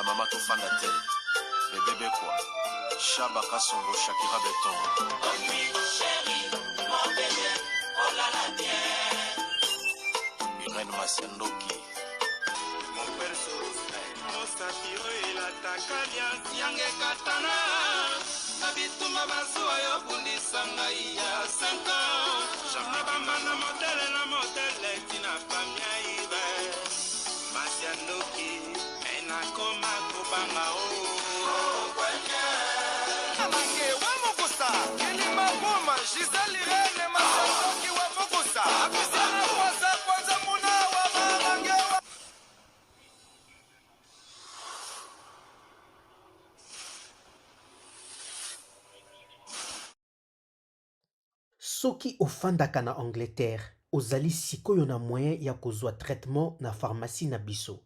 ba mama to fanda te. Bébé quoi. Chaba Kasongo Shakira Beton. Oh oui, chérie, mon bébé, oh là là, bien. Irène Masiandoki. Mon perso, mon satiro et la takalia, siange katana. Nabituma basua yo bundi sangaïa, 5 ans. Jamna na modèle, tina famia ibe. Masiandoki, ena koma kubanga o. Soki ofandaka na Angleterre, ozali sikoyo na moyen ya kozwa traitement na pharmacie na biso.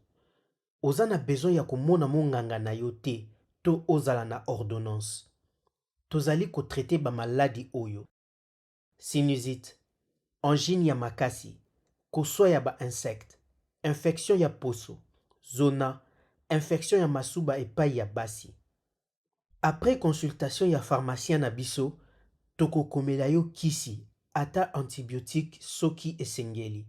Oza na besoin ya komona monganga na yo te to ozala na ordonnance. Tozali kotraite ba maladi oyo: sinusite, angine ya makasi, koswa ya ba insecte, infection ya poso, zona, infection ya masuba epai ya basi. Après consultation ya pharmacien na biso, tokokomela yo kisi ata antibiotique soki esengeli.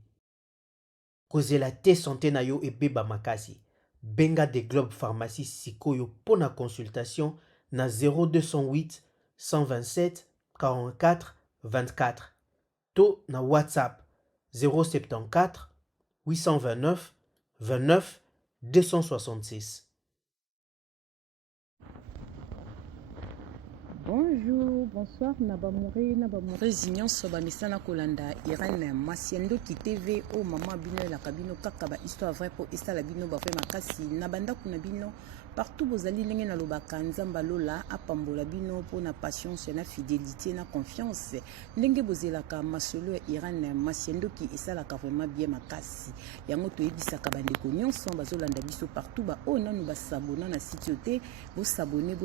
Kozela te santé na yo ebeba makasi. Benga de Globe Pharmacie sikoyo pona consultation na 0208 127 44 24 to na WhatsApp 074 829 29 266. Bonjour, bonsoir, Nabamore Zignon Sobamisana Kolanda, Irène Masiandoki TV, oh maman bino la cabino kakaba, histoire vraie pour la bino bafé makasi, Nabanda kunabino, partout vos alliés na lobaka, Nzamba Lola, Apambola bino pour na patience, na fidélité, na confiance, Nenge bozelaka, Masolo, Irène Masiandoki, et ça la vraiment bien makasi, Yango to ebisa kabande konyon, son bazolanda biso partout, ba oh nan nous s'abonner na site yote, vous s'abonner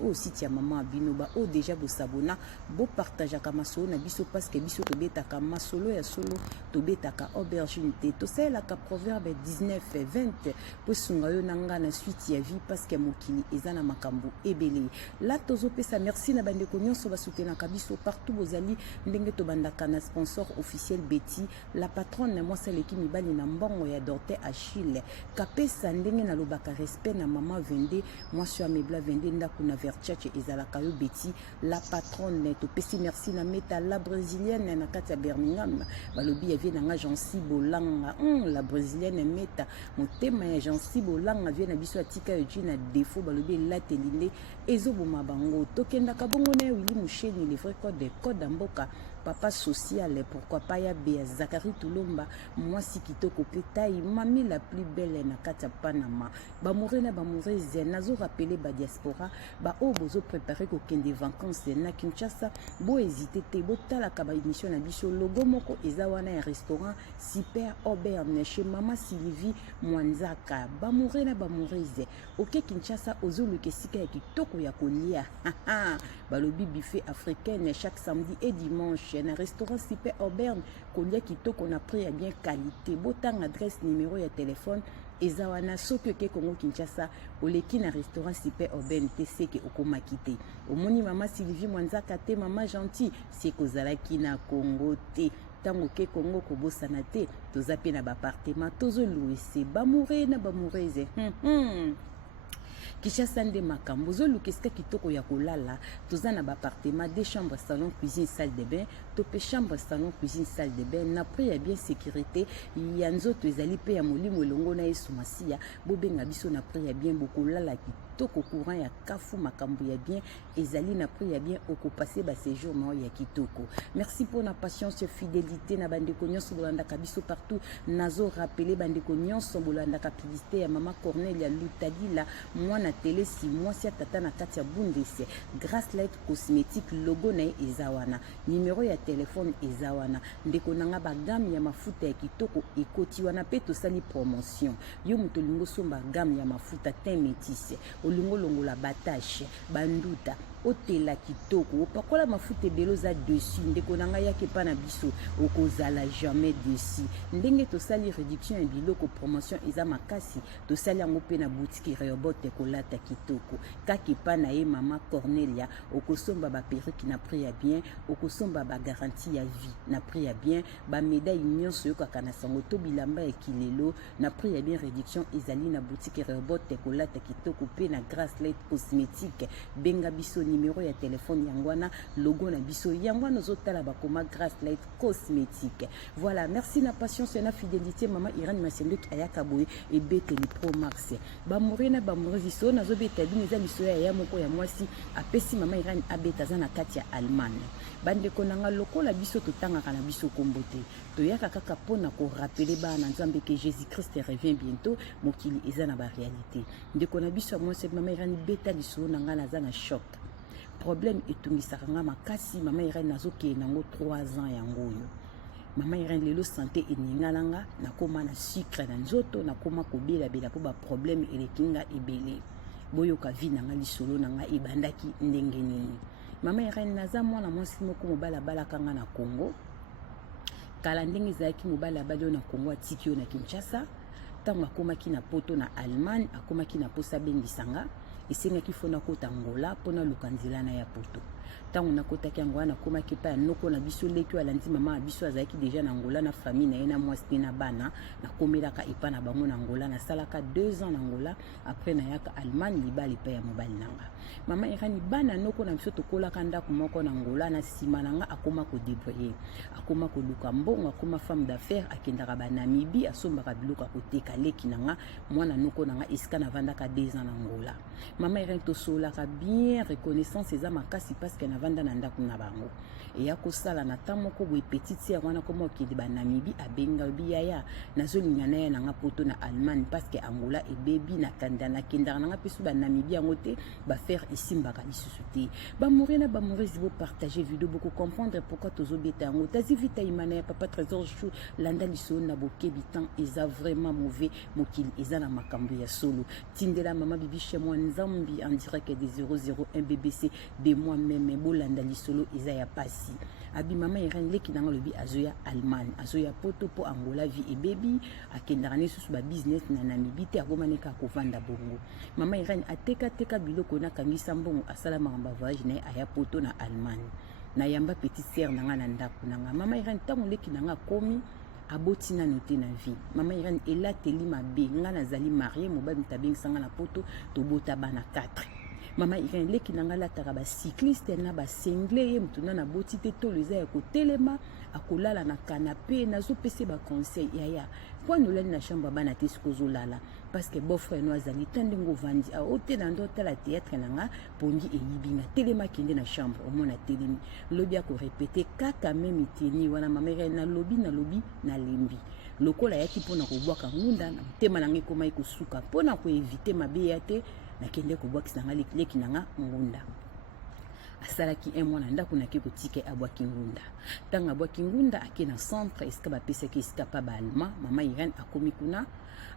au site ya maman bino. Oh déjà vous s'abonner, vous partagez à masolo na biso parce que biso to betaka masolo ya solo to betaka aubergine te to c'est la proverbe 19 20 pour sungayo nanga na suite ya vie parce que mokili ezana makambo ebele la tozo pesa merci na bande ko nyonso ba soutenir ka biso partout bozali ndenge to bandaka na sponsor officiel Betty la patronne moi c'est l'équipe mibali na mbongo ya Dorte Achille kapesa ndenge na lobaka respect na maman Vende moi sur mebla Vende ndako na Verchurch ezalaka yo Betty, la patronne, to pesi merci na meta la brésilienne na kati ya Birmingham, balobi ya vie na Jansi Bolanga, la brésilienne meta, motema ya Jansi Bolanga vie na biso atika yo na défaut balobi la telinde ezoboma bango tokenda kabongo na Willy Musheni les vrais code mboka papa social, pourquoi pas ya Béa Zachary Toulomba, moi si kitoko petaï, mamie la plus belle na kati Panama, ba morena ba moreze nazo rappeler ba diaspora, ba o bozo préparer ko kende vacances na Kinshasa, bo hésiter te bo tala ka ba émission na biso logo moko ezawana ya restaurant super auberge chez mama Sylvie Mwanzaka, ba morena ba moreze, OK Kinshasa ozulu kesika ya kitoko ya kolia, balobi buffet africaine chaque samedi et dimanche. Un restaurant super auberge kolia kitoko na prix ya bien qualité botang adresse numéro ya téléphone ezawana soki ke Congo Kinshasa oleki na restaurant super auberge te seke okomaki te omoni mama Sylvie Mwanzaka te mama gentil seko zalaki na Congo te tango ke Congo kobosana te toza pe na ba appartement tozo louer ba moure na ba moureze Kinshasa nde makambo zolukeska kitoko ya kolala toza na ba appartement deux chambres salon cuisine salle de bain topé chambre salon cuisine salle de bain na prix ya bien sécurité ya nzoto ezali pe ya molimo elongo na esumasiya bobenga biso na prix ya bien bokolala kitoko courant ya kafu makambo ya bien ezali na prix ya bien okopasser ba séjour na ya kitoko. Merci pour na patience fidélité na bandeko nyonso bolanda biso partout nazo rappeler bandeko nyonso bolanda ka publicité ya mama Cornelia Lutadila mwana télé si moi si tata na kati ya Bundese Grace Light cosmétique logo na ezawana numéro ya téléphone ezawana ndeko nanga ba gamme ya mafuta ya kitoko ekoti wana pe to sali promotion yo muto lingo somba gamme ya mafuta teint métis olingo longola batache banduta otela kitoko opakola mafuta ebele oza dessus ndeko na ngai yaki epa na biso okozala jamais dessus ndenge tosali réduction ya biloko promotion eza makasi tosali yango mpe na boutique Rehoboth ekolata kitoko kaka epa na ye mama Cornelia okosomba baperruque na prix ya bien okosomba bagarantie ya vie na prix ya bien bamédaille nyonso oyokaka na sango to bilamba ya kilelo na prix ya bien réduction ezali na boutique Rehoboth ekolata kitoko mpe na Grace Light cosmétique benga biso numéro ya telefone yango wana logo na biso yango wana ozotala bakoma Grace Light cosmétique. Voilà, merci na patience et na fidélité mama Irène Masendoki ayaka boye ebeteli Pro Max bamorena bamoriso nazobeta bino eza liso ya moko ya mwasi apesi mama Irène abeta za na kati ya Allemagne bandeko nanga lokola biso totangaka na biso kombote toyaka kaka pona ko rappeler bana nzambe que Jésus Christ revient bientôt mokili eza na ba réalité ndeko na biso mwasi mama Irène beta liso nanga naza na choc problème etungisaka nga makasi mama Irène nazokende nango 3 ans yango oyo mama Irène lelo santé eningalanga nakoma na sucre na nzoto nakoma kobela po ba problème elekinga ebele boyoka vi nanga lisolo nanga ebandaki ndenge nini mama Irène naza mwana mwasi moko mobala balakanga na Congo kala ndenge ezalaki mobala balo na Congo atiki yo na Kinshasa ntango akomaki na poto na Allemagne akomaki na posa bengisanga esengaki fona kota Angola pona lukanzela na ya poto ntango nakotaki yango wana nakomaki pa ya noko na biso leki alandi mama ya biso azalaki deja na Angola na famille na ye na mwasi mpe na bana nakomelaka epa na bango na Angola nasalaka 2 ans na Angola après nayaka Allemagne libala epa ya mobali nanga mama Irène bana noko na biso tokolaka ndako moko na Angola na nsima nanga akoma kodébrouiller akoma koluka mbongo akoma femme d'affaires akendaka ba Namibie asombaka biloko akoteka leki nanga mwana noko nanga esika navandaka 2 ans na Angola mama Irène tosolaka bien reconnaissance eza makasi parce que navanda na ndako na bango eya kosala na ta moko boye petite sœur wana koma okende ba Namibie abenga biyaya nazolinga na ye nanga poto na Allemagne parce que Angola ebebi na kanda na kendaka nanga pesu ba Namibie yango te ba faire isimbaka lisusu te ba mourir na ba mourir zibo partager vidéo beaucoup comprendre pourquoi tozobeta yango tazi vita imana ya papa trésor chou landa liso na bokebi temps eza vraiment mauvais mokili eza na makambo ya solo tindela mama bibi chez moi nzambi en direct des 001 BBC de moi-même bolanda lisolo eza ya pasi abi mama Irène leki nanga lobi azoya Allemagne azoya poto po Angola vi ebebi akendaka ne susu ba business na Namibie te akomaneka kovanda bongo mama Irène ateka biloko na kangisa mbongo asala makamba voyage na aya poto na Allemagne na yamba petite sœur nanga na ndako nanga mama Irène tango leki nanga komi aboti na noté na vie mama Irène elateli mabe nga nazali marié mobali mutabengisanga na poto tobota bana 4 mama Irène leki nanga lataka ba cycliste na ba single ye mutuna na boti te tolo eza ya kotelema akolala na canapé nazopesa ba conseil yaya kwa nolali na chambre bana te sikozolala parce que beau frère no azali tandengo vandi a ote na ndo tala théâtre nanga pongi eyibinga telema kende na chambre omona telemi lobi ako répéter kaka même iteni wana mama Irène na lobi na lembi lokola yaki pona kobwaka ngunda na tema nanga ekoma ikosuka pona ko éviter mabe ya te nakende kobwakisa nanga leki nanga ngunda asalaki un mois na ndako nake kotike abwaki ngunda ntango abwaki ngunda ake na centre esika bapesaki esika pa baalma mama Irène akomi kuna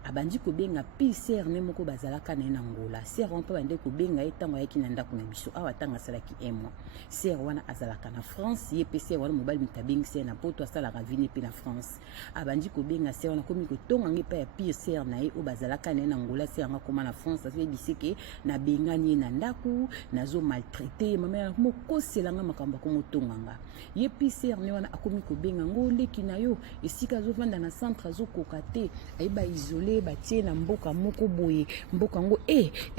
abandi kobenga PCR ne moko bazalaka na ye na Angola ser wana mpe bande kobenga ye ntango ayaki na ndako na biso awa ntango asalaki un mois ser wana azalaka na France ye mpe ser wana mobali mutabengisi ye na poto asalaka vine mpe na France abandi kobenga ser wana komi kotonga nge mpe ya PCR na ye oyo bazalaka na ye na Angola ser yanga koma na France asebisi ke nabengani ye na ndako nazo maltraité mama ya mokoselanga makambo akomotonganga ye PCR ne wana akomi kobenga ngo leki na yo esika azovanda na centre azokoka te ayeba isolé batie na mboka moko boye mboka ngo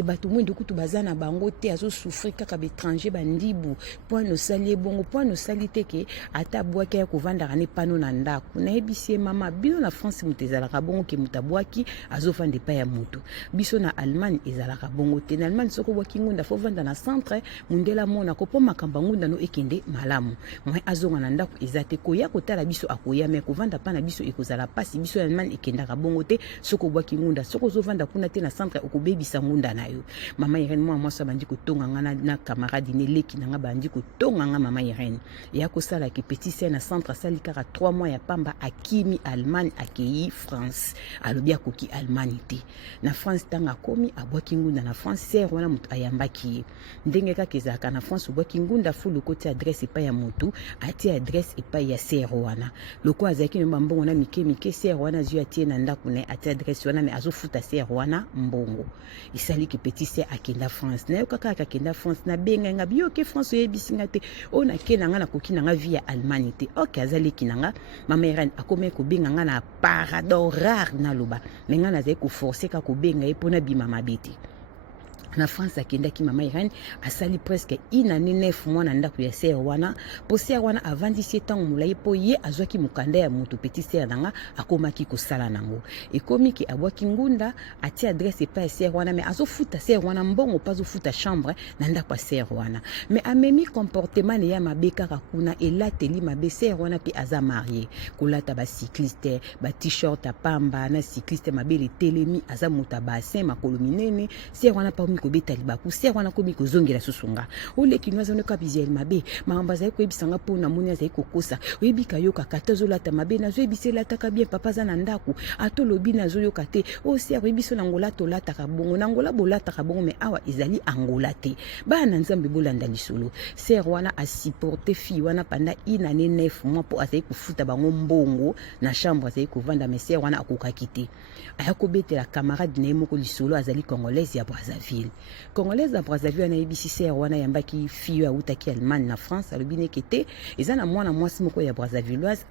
bato mwendo kutu baza na bango te azo souffrir kaka bétranger bandibu poano sali bongo poano sali teke ata bwaki ya kovandaka ne pano na ndako na ebisi mama bino na France mutezalaka bongo ke mutabwaki azo vanda pa ya mutu biso na Allemagne ezalaka bongo te na Allemagne soko bwaki ngunda fo vanda na centre mundela mona ko po makamba ngunda no ekende malamu mwa azonga na ndako ezate koya kotala biso akoya me kovanda pa na biso ekozala pasi biso na Allemagne ekendaka bongo te soko bwaki ngunda soko zovanda kuna te na centre okobebisa ngunda na yo mama Irène mwa mwasa bandi kotonga nga na camarade ne leki nanga bandi kotonga nga mama Irène ya kosala ke petit sœur na centre asali kaka 3 mois ya pamba akimi Allemagne akei France alobi akoki Allemagne te na France tanga komi abwaki ngunda na France sœur wana mutu ayambaki ndenge kaka ezalaka na France nyonso bwaki ngunda fu loko ti adresse epai ya motu atie adresse epai ya sere wana loko azalaki na mbongo na mike sere wana azwi atie na ndako na atie adresse wana me azofuta sere wana mbongo esaliki petit sere akenda France nayoka kaka akenda France nabenga nga biyoke France oyebisi nga te oyo nake na nga nakoki na nga vi ya Allemagne te ok azaleki na nga mama Irene akomi kobenga nga na pardon rare naloba me nga nazali koforce kaka kobenga ye mpona bima mabe te na France akendaki mama Irene asali presque 1 année 9 mois na ndako ya sere wana po sere wana avandisi ntango molai po ye azwaki mokanda ya moto petit sere nanga akomaki kosala nango ekomiki abwaki ngunda atie adresse epai ya sere wana me azofuta sere wana mbongo mpo azofuta chambre na ndako ya sere wana me amemi comportement ne ya mabe kaka kuna elateli mabe sere wana mpe aza marie kolata bacycliste bat-shirt apamba na cycliste mabe letelemi aza moto ya bassin makolo minene sere wana pa kobeta libaku sere wana komi kozongela susunga oleki nwaza noka biziel mabe maamba azali koyebisanga mpo na moni azali kokosa oyebika yoka kata azolata mabe nazoyebisa elataka bien papa aza na ndako atolobi nazoyoka te o sere oyebiso na ngola tolataka bongo na ngola bolataka bongo me awa ezali angola te bana nzambe bolanda lisolo sere wana asupporte fille wana panda 1 année 9 mois mpo azali kofuta bango mbongo na chambre azali kovanda me sere wana akokaki te aya kobetela camarade na ye moko lisolo azali congolaise ya Brazzaville congolaise ya Brazzaville wana yebisi sere wana yambaki fille autaki Allemagne na France alobi neke te eza na mwana mwasi moko ya Brazzavilloise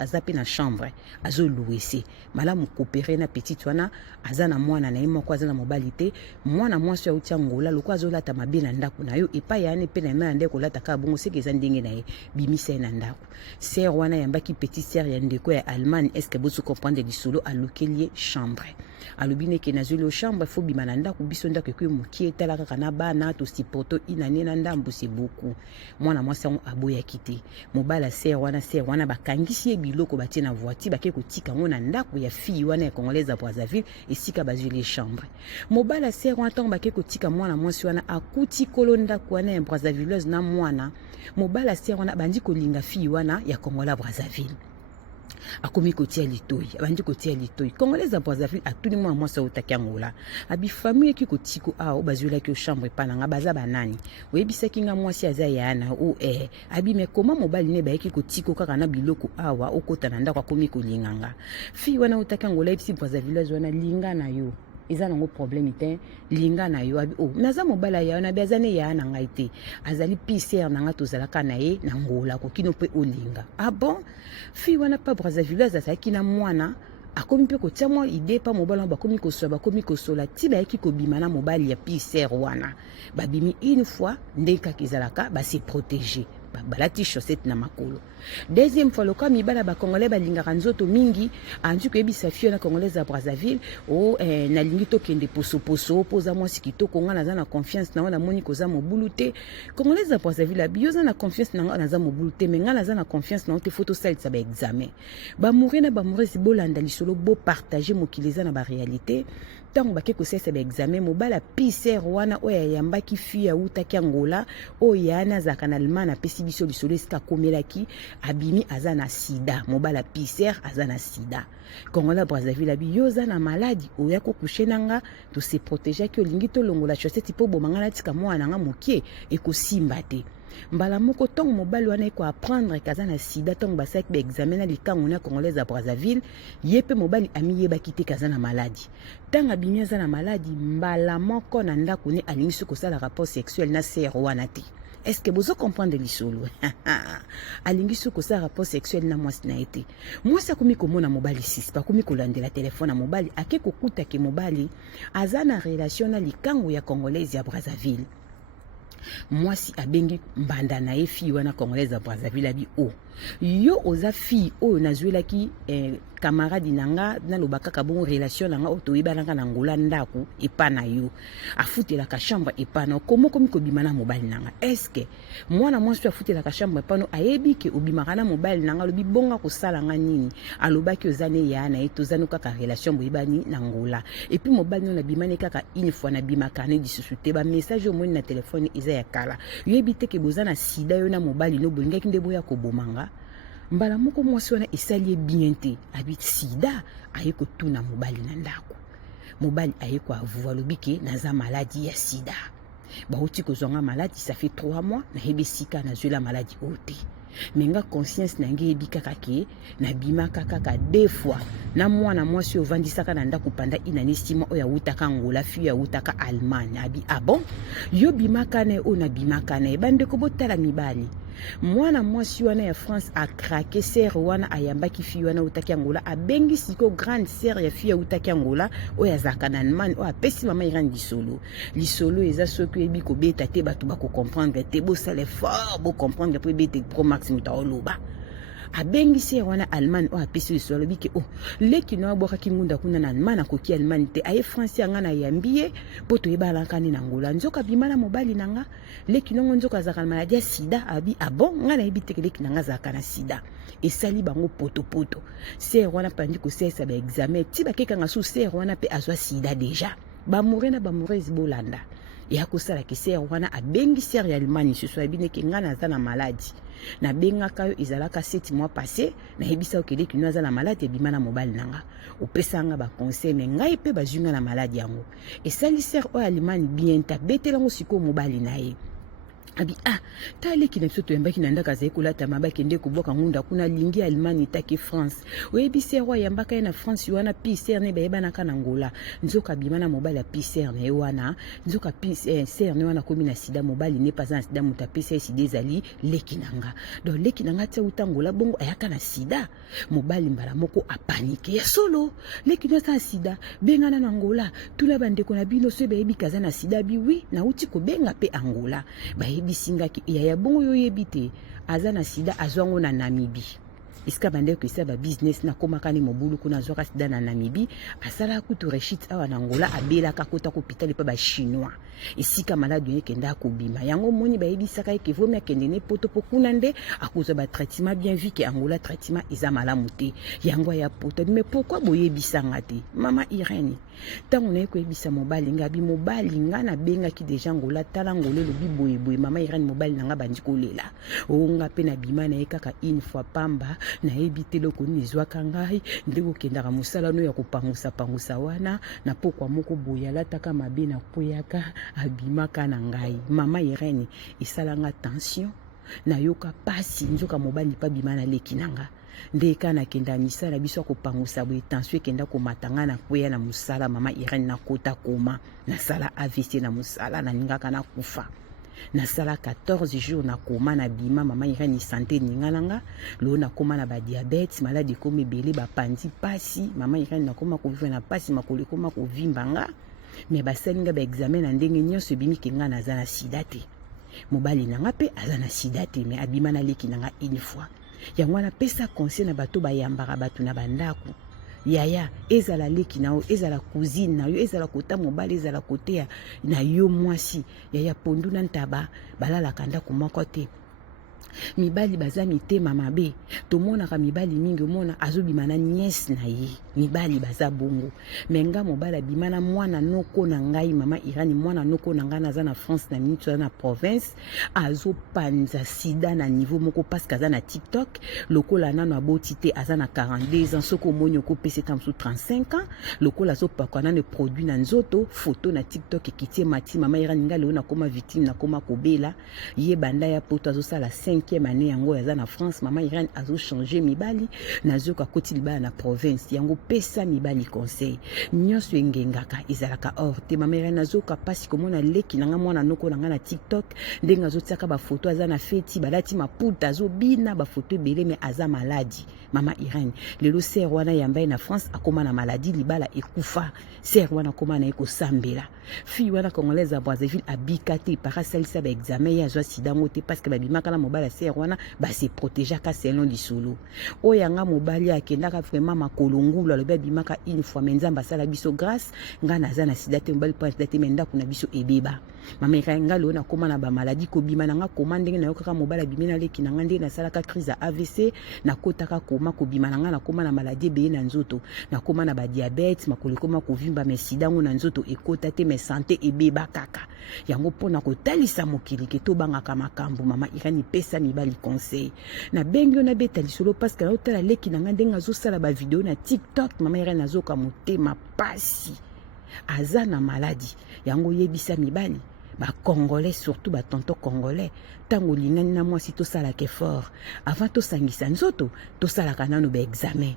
aza pe na chambre azoluwese malamu coopérer na petite wana aza na mwana na ye moko aza na mobali te mwana mwasi auti Angola loko azolata mabe na ndako na yo epai ya ane pe na ye na ndeko olata kaka bongo seke eza ndenge na ye bimisa ye na ndako sere wana yambaki petite sere ya ndeko ya Allemagne est-ce que boso comprendre lisolo alokeli ye chambre alobi neke nazoli o chambre fo bima na ndako biso ndako ekoyi mokie etala kaka na bana tosipoto inane na ndambu se boku mwana mwasi yango aboyaki te mobala sere wana bakangisi ye biloko batie na voiture bake kotika ngo na ndako ya fille wana ya congolaise ya Brazzaville esika bazwi le chambre mobala sere wana ntango bake kotika mwana mwasi wana akuti kolo ndako wana ya Brazzavilleuse na mwana mobala sere wana bandi kolinga fille wana ya Congola Brazzaville akomi kotia litoi abandi kotia litoi congolaise ya Brazzaville atuni mwa mwasi otaki Angola abi famille ki kotiko awo bazwelaki o chambre epananga baza banani oyebisaki nga mwasi aza yana o abi me koma mobali ne bayeki kotiko kaka na biloko awa okota na ndako akomi kolinganga fille wana otaki Angola ebisi Brazzaville wana linga na yo eza nango problème te linga na yo abi naza mobala ya na biazane ya na ngai te azali pisser na nga tozalaka na ye na ngola kokino pe olinga bon fi wana pa Brazzaville azaki na mwana akomi pe kotia mwa idée pa mobala bakomi kosola ti bayaki kobima na mobali ya pisser wana babimi une fois ndeka kizalaka ba se protéger balati chaussette na makolo deuxième fois loka mibala ba congolais balingaka nzoto mingi andi koyebisa fille na congolaise ya Brazzaville nalingi tokende poso poza mwasi kitoko nga naza na confiance na wana moni koza mobulu te congolaise ya Brazzaville abioza na confiance na nga naza mobulu te me nga naza na confiance na te photo salisa ba examen ba mourir na ba mourir bolanda lisolo bo partager mokiliza na ba réalité tango bake kosesa ba examen mobala pisser wana oya yambaki fille autaki Angola oyana zaka na Allemagne apesi biso lisolo esika komelaki abimi aza na sida mobala pisser aza na sida Congola Brazzaville abi yoza na maladie oya ko kushenanga to se protéger ki olingi to longola chaussette po bomanga na tika mwana nga mokie ekosimba te mbala moko tongo mobali wana eko apprendre kaza na sida tongo basaki ba examen na likango na congolaise ya Brazzaville yepe mobali ami yeba kite kaza na maladie tanga bimia za na maladie mbala moko na ndako ne alingi kosala rapport sexuel na sere wana te est-ce que vous comprenez lisolo alingi kosala rapport sexuel na mwasi na ete mwasi akomi komona mobali 6 bakomi kolandela telefone na mobali ake kokuta ke mobali aza na relation na likango ya congolaise ya Brazzaville mwasi abengi mbanda na ye fille wana congolaise ya Brazzaville abi yo oza fille oyo nazwelaki camarade nanga na lobaka ka bon relation nanga otoyebana na ngola ndako epa na yo afutelaka chambre epa na komoko mikobima na mobali nanga est-ce que mwana mwasi afutelaka chambre epa no ayebi ke obimaka na mobali nanga lobi bonga kosala nga nini alobaki ozane ya na etozano kaka relation boyebani na ngola et puis mobali no na bimane kaka une fois na bimaka ne disusu te ba message au moins na téléphone eza ya kala yebi te ke bozana sida yo na mobali no bolinga kinde boya kobomanga mbala moko mwasi wana esali bien te abi sida aye kotuna mobali na ndako mobali aye ko avua lobike naza maladie ya sida bauti kozwanga maladie ça fait 3 mois na yebi sika na la maladie ote menga conscience na nge yebi kaka ke na bima kaka 2 fois na mwana mwasi ovandisaka na ndako panda inani 6 mois oya utaka Angola fi ya utaka Allemagne abi bon yo bima kana o na bima kana bande ko botala mibali mwana mwasi wana ya France a craqué sœur wana ayambaki fi wana utaki Angola abengi siko grande sœur ya fi ya utaki Angola oya zaka na Allemagne o apesi mama irandi lisolo eza soki ebi ko beta te batu ba ko comprendre te bo sale fort bo comprendre pour beta pro maximum ta oloba abengi sœur wana Allemagne o apesi lisolo biki leki no aboka kimunda kuna na Allemagne akoki Allemagne te aye France yanga na yambie poto ebala nkani na Angola nzoka bimana mobali nanga leki no nzoka zaka maladie ya sida abi bon nga na yebi te leki nanga zaka na sida esali bango poto sœur wana pandi ko sesa ba examen ti bakeka nga su sœur wana pe azwa sida déjà ba mourir na ba mourir bolanda ya kosala ke sœur wana abengi sœur ya Allemagne ce soit bine ke nga na za na maladie na benga kayo izalaka 7 mois passé na yebisa okele kino aza na maladie bimana mobile nanga opesanga ba conseil mais ngai pe bazunga na maladie yango esali sœur o Allemagne bien ta betelango siko mobile na ye abi tale kina biso toyambaki na ndaka zayi kolata mabaki nde koboka ngunda kuna lingi Allemagne itaki France oyebi sœur wa yambaka ye na France wana pisser ne bayebanaka na Angola nzoka bimana mobile ya pisser ne wana nzoka pisser ne wana komi na sida mobile ne pas na sida muta pisser sida ezali lekinanga donc lekinanga tia utangola bongo ayaka na sida mobile mbala moko apanike ya solo lekina sa sida benga na Angola tula bandeko na bino so bayebi kaza na sida bi oui na uti ko benga pe Angola bisingaki ya bongo yo yebite aza na sida azwango na Namibie iska bande ko isa ba business na komaka ni mobulu kuna zwa sida na Namibie asala kutu reshit awa na Angola abela ka kota ko pitali pa ba chinois isika malade yeke nda ko bima yango moni ba yebisaka yeke vomi akende ne poto pokuna nde akoza ba traitement bien vu que Angola traitement eza malamu te yango ya poto mais pourquoi boyebisanga te mama Irene tango na ko yebisa mobali ngabi mobali ngana benga ki deja Angola tala ngolo lobi boye mama Irene mobali nanga bandi kolela onga pe na bima na ekaka une fois pamba na ebite loko nizwa kangai ndeko kendaka musala no ya kopangusa wana na pokwa moko boya lataka mabe na poyaka abimaka na ngai mama Irene isalanga tension na yoka pasi nzoka mobali pa bima na leki nanga ndeka na kenda misala biso kopangusa boye tension kenda ko matanga na poya na musala mama Irene na kota koma na sala AVC na musala na ningaka na kufa na sala 14 jours na koma na bima mama Irene santé ningalanga lo na koma na ba diabète malade comme belé ba pandi pasi mama Irene na koma ko vivre na pasi makoli koma ko vimbanga mais ba salinga ba examen na ndenge nyonso bimi kenga na za na sida te mobali nanga pe aza na sida te mais abima na leki nanga une fois yango na pesa conseil na bato bayambaka bato na bandako yaya ezala leki na o ezala cousine na yo ezala kota mobali ezala kote na yo mwasi yaya pondu na ntaba balala kanda kumako te mibali baza mitema mabe tomonaka mibali mingi omona azobima na nièce na ye mibali baza bongo menga mobala bimana mwana noko na ngai mama Irani mwana noko na ngai naza na France na minute na province azopanza sida na niveau moko parce que aza na TikTok lokola nano aboti te aza na 42 ans soko monyo ko pese tamsu 35 ans lokola azopakwa na ne produit na nzoto photo na TikTok ekitie mati mama Irani ngale ona koma victime na koma kobela ye banda ya poto azosala 5e année yango yaza na France mama Irene azo changer mibali nazoka koti libala na province yango pesa mibali conseil nyonso engengaka ezalaka or te mama Irene azoka pasi komona leki nanga mwana noko nanga na TikTok ndenga azotiaka ba photo aza na feti balati maputa azobina ba photo ebele mais aza maladi mama Irene lelo sœur wana yambaye na France akoma na maladie libala ekufa sœur wana koma na ekosambela fille wana congolaise à Brazzaville abikati para salisa ba examen ya zwa sida ngote parce que babimaka na mobala sœur wana ba se protéger ka selon lisolo oyanga mobali akendaka vraiment makolongulu alobi abimaka une fois menzamba sala biso grâce nga naza na sida te mobali pa sida te menda kuna biso ebeba mama nga lo na koma na ba maladie ko bima na nga komande na yoka mobala bimena leki na nga nde na sala ka crise AVC na kotaka koma ko bima na nga na koma na maladie be na nzoto na koma na ba diabète makoli koma ko vimba mais sida ngo na nzoto ekota te mais santé ebeba kaka yango pona ko talisa mokili ke to bangaka makambo mama Irani pesa mibali conseil na bengyo na beta lisolo parce que na otala leki na nga ndenga zo sala ba video na TikTok mama Irani azoka motema pasi aza na maladie yango yebisa mibali Congolais, surtout tonton congolais, tango lingani na mwasi tosalaka effort avant tosangisa nzoto tosalaka nano examen.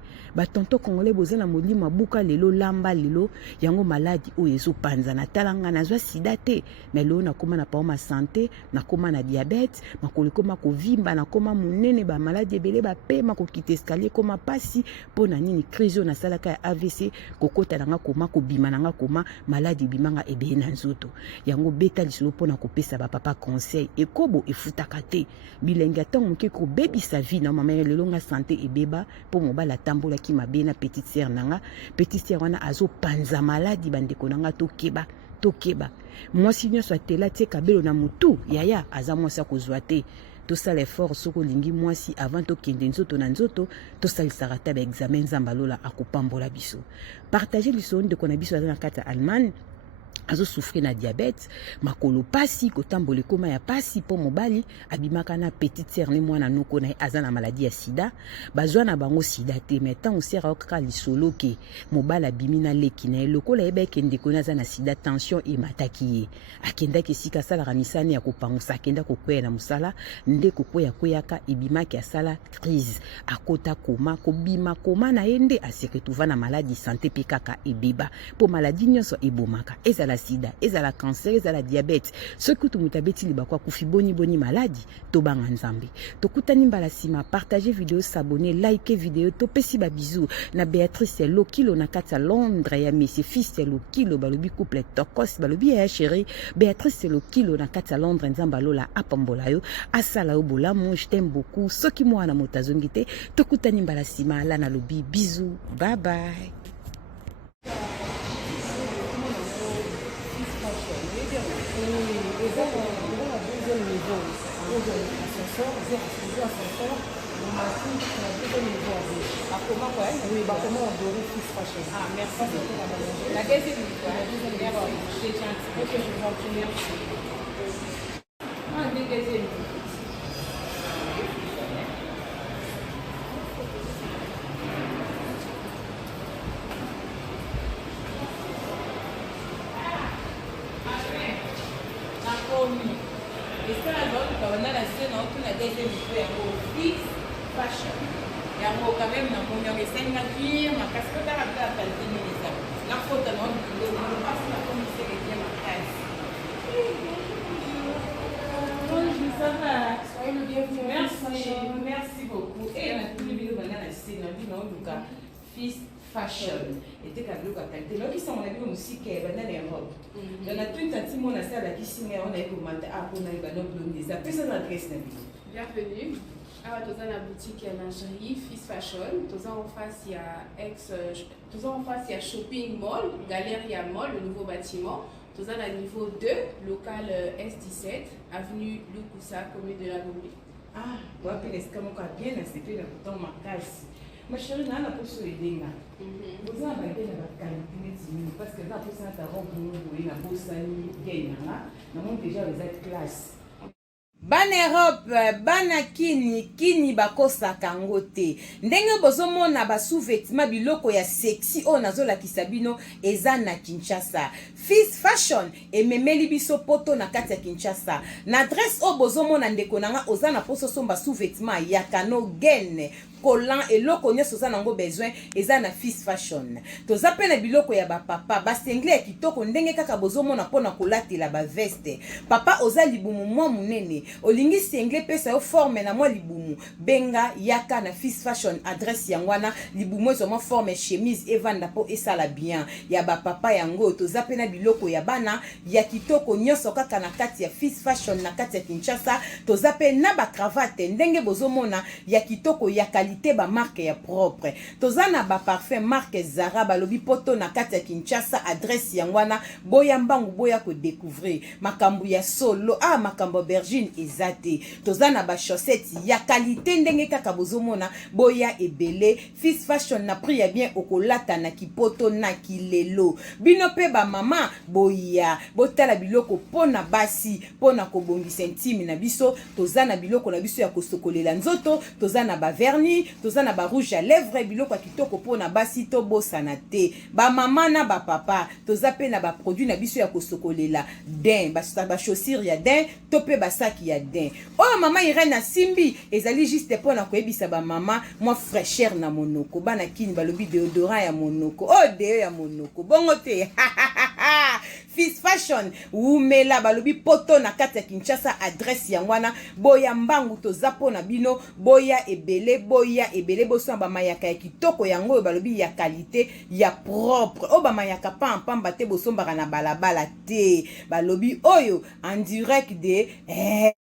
Tonton congolais boza na molimo abuka lelo lamba lelo yango maladi oyo ezopanza na talanga nazwa sida te mais lelo nakoma na paoma santé nakoma na diabète makolo koma kovimba nakoma munene ba maladi ebele bapema kokita escalier koma pasi pona nini crise oyo nasalaka ya AVC kokota nanga koma kobima nanga koma maladi bimanga ebele na nzoto yango beta lisolo pona kopesa papa conseil ekobo efutaka te bilenge atango moke kobebisa vie na mama lelo nga santé ebeba po mobala tambola ki mabe na petite sœur nanga petite sœur wana azopanza maladi bandeko nanga tokeba mwasi nyonso atela tie kabelo na mutu yaya aza mwasi akozwa te tosala effort soko olingi mwasi avant tokende nzoto na nzoto tosalisaka ta baexamen nzambe alola akopambola biso partage lisolo ndeko na biso aza na kati ya Allemagne azo souffrir na diabète makolo pasi kotambola ekoma ya pasi po mobali abimaka na petite sœur ne mwana noko na aza na maladie ya sida bazwa na bango sida te mais tant osera okaka lisolo ke mobali abimi na leki na ye lokola yeba ekende kona aza na sida tension emataki ye akendaki esika asalaka misani ya kopangusa akenda kokwea na mosala nde kokweyaka ebimaki asala crise akota koma kobima koma na ye nde aseretrouva na maladi santé mpe kaka ebeba po maladi nyonso ebomaka ezala sida ezala cancer ezala diabète soki tumuta beti libakwa kufi boni maladi tobanga nzambe tokutani mbala sima partager vidéo s'abonner like vidéo topesi ba bisou na Béatrice Lokilo na kati ya Londres ya Monsieur Fils Lokilo balobi couple tokos balobi ya chérie Béatrice Lokilo na kati ya Londres nzamba lola apambola yo asala yo bolamu je t'aime beaucoup soki mwana motazongi te tokutani mbala sima la na lobi bisou bye bye. Ah, merci beaucoup. La deuxième fois, c'est gentil. Ok, je vous en prie, merci. Ah, deuxième fois. Fashion. Il y a quand même un bon de 5 navires, ma casquette à la qualité militaire. La faute à l'homme, le passe la commission est bien ma caisse. Bonjour, ça va? Soyez le bienvenu. Merci beaucoup. Et on a tous les vidéos maintenant, c'est dans le cas Fils Fashion. Et t'es qu'à la qualité. Là, qui sont mon avis aussi qui est dans les robes. On a tout un petit monde à ça, la qui signe, on a commenté, on a eu un blonde des appels, ça l'adresse. Bienvenue. Alors, dans la boutique lingerie Fils Fashion, en face il y a Shopping Mall, Galeria Mall, le nouveau bâtiment. Dans le niveau 2, local S17, avenue Lukusa, commune de la Gombe. Ah, vous avez est-ce que mon cas bien accepté dans ma case. Ma chérie, n'a pas sur les dégâts. Vous avez un peu de qualité parce que là, pour ça, tu as rencontré la bourse, nous avons déjà les classes. Bana Europe, bana kini bakosaka ngo te. Ndenge bozomona ba sous-vêtements biloko ya sexy o nazola kisabino eza na Kinshasa. Fils Fashion ememeli biso poto na kati ya Kinshasa. Na adresse o bozomona ndeko nanga ozana poso somba sous-vêtements ya kano gene. Collant et loko nyonso za nango besoin eza na Fils Fashion. Toza pe na biloko ya ba papa ba sengle kitoko ndenge kaka bozomona pona kolatela ba veste. Papa oza libumu mwa munene. Olingi sengle pesa yo forme na mwa libumu. Benga yaka na Fils Fashion adresse yangwana libumu ezo mwa forme chemise evanda po esala bien. Ya ba papa yango toza pe na biloko ya bana ya kitoko nyonso kaka na kati ya Fils Fashion na kati ya Kinshasa. Toza pe na ba cravate ndenge bozomona ya kitoko ya ba marque ya propre. Tozana ba parfum marque Zara balobi poto na kati ya Kinshasa adresse yangwana boya mbangu boya ko découvrir makambu ya solo makambo bergine ezate. Tozana ba chaussettes ya qualité ndenge kaka bozomona boya ebele. Fils Fashion na prix ya bien okolata na kipoto na kilelo. Bino pe ba mama boya botala biloko pona basi pona kobongisa intime na biso. Tozana biloko na biso ya kosokolela nzoto. Tozana ba vernis filles toza na ba rouge à lèvres biloko kitoko po na basi to bosana te ba mama na ba papa toza pe na ba produit na biso ya kosokolela din ba chaussures ya din to pe ba sac ya din oh mama Irene Simbi ezali juste po na koyebisa ba mama moi fraîcheur na monoko bana kini balobi déodorant ya monoko oh deo ya monoko bongo te Fist Fashion umela balobi poto na kati ya Kinshasa adresse ya ngwana boya mbangu toza po na bino boya ebele boso ba mayaka ya kitoko yango balobi ya qualité ya propre o ba mayaka pamba te boso mbaka na balabala te balobi oyo en direct de